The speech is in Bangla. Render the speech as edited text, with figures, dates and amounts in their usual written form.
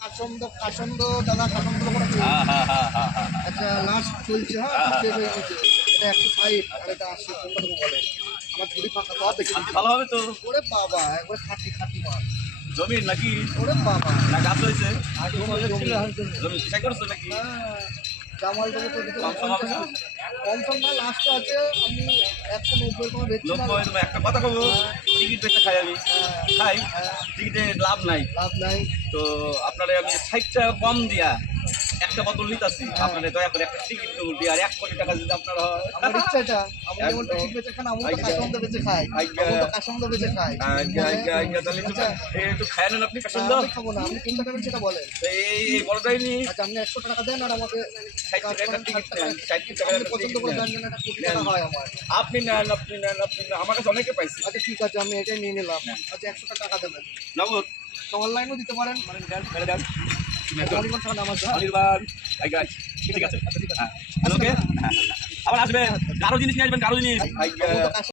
কাসন্দ কাসন্দ দাদা কাসন্দ করে আচ্ছা লাস্ট চলছে হ্যাঁ শেষ হয়ে গেছে এটা 160 আর এটা 80 কোনটা তুমি বলেন আমার ঝুড়ি ফাঁকা তো দেখি ভালো হবে তো। ওরে বাবা একবার খাটি খাটি মাল জমির নাকি ওরে বাবা না গাছ হয়েছে? জমি জমি চাষ করছো নাকি? জামাল দেবো তো দিতে কম সম হবে না? কম সম না লাস্ট আছে আমি 190 কোনো বেচছি না 90 তোমার একটা কথা কবো, টিকিট বেচে খাই আমি খাই, টিকিটে লাভ নাই। লাভ নাই তো আপনারা আমি 60 টাকা কম দিয়া একটা বোতল নিতেছি, আপনারা দয়া করে একটা টিকিট তো দিয়ে আর 1 কোটি টাকা যদি আপনারা হয় আমার ইচ্ছা এটা আমি যেমন টিকিট বেচে খান আমি তো কাসন্দ বেচে খাই আমি তো কাসন্দ বেচে খাই তাহলে একটু খায় নেন আপনি পছন্দ। আমি খাবো না আপনি কোন টাকা বেচে সেটা বলেন এই বড়টাই নি আচ্ছা আপনি 100 টাকা দেন আর আমাকে 60 টাকা একটা টিকিট নেন, 60 টাকা আমি পছন্দ করে জানবেন এটা কোটি টাকা হয় আমার আপনি নেন আমার কাছে অনেকে পাইছি। আচ্ছা ঠিক আছে আমি এটাই নিয়ে নিলাম আচ্ছা 100 টাকা দেবেন নগদ অনলাইনও দিতে পারেন দেন অনেকক্ষণ টাকা নাম আছে অনির্বাণ ঠিক আছে। হ্যাঁ ওকে আবার আসবেন, কারো জিনিস নিয়ে আসবেন, কারো জিনিস।